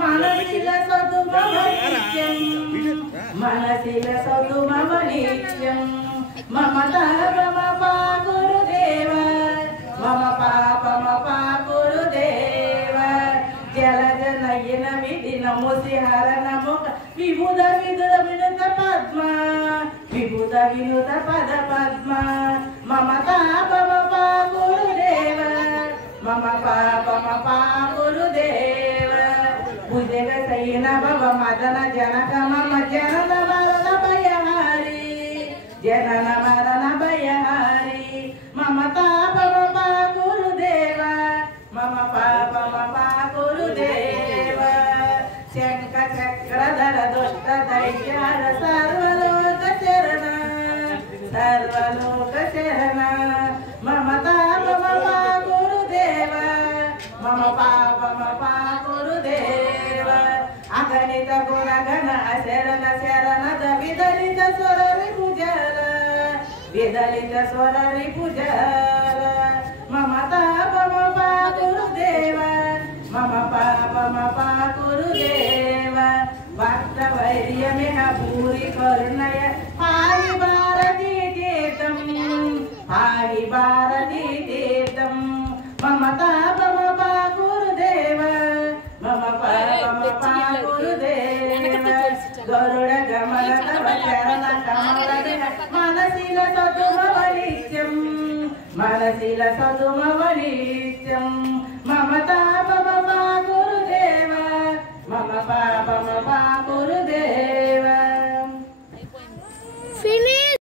మనసిల సదుమవనిత్యం మనసిల సదుమవనిత్యం మమతా మమ పాగురుదేవ మమ పాపమ పాగురుదేవ జలజ నయన విధిన ముసిహర నముఖ విబుధ విదుర వినుత పద్మ విబుధ వినుత పద పద్మ మమతా మమ పాగురుదేవ మమ పాపమ పాగురుదేవ భుజగ సైన భవ మదన జనక మమ జనన మరణ భయహారి జనన మరణ భయహారి మమతా మమ పాగురుదేవ మమ పాపమ పాగురుదేవ శంఖ చక్రధర దుష్ట దైత్యార సర్వలోక శరణ సర్వలోక శరణ మమతా మమ పాగురుదేవ మమ పాపమ పాగురుదేవ అగణిత గుణగణ శరణ శరణద విదలిత స్వర రిపుజల విదలిత స్వర రిపుజల మమతా మమ పాగురుదేవ మమ పాపమ పాగురుదేవ భక్త వైర్యమిహ భూరి కరుణయ పాహి భారతీ తీర్థం పాహి భారతీ తీర్థం మమతా మమ పాగురుదేవ మమ పాపమ పాగురుదేవ గరుడ గమన తవ చరణ కమల మనసిల సదుమవనిత్యం మనసిల సదుమవనిత్యం మమతా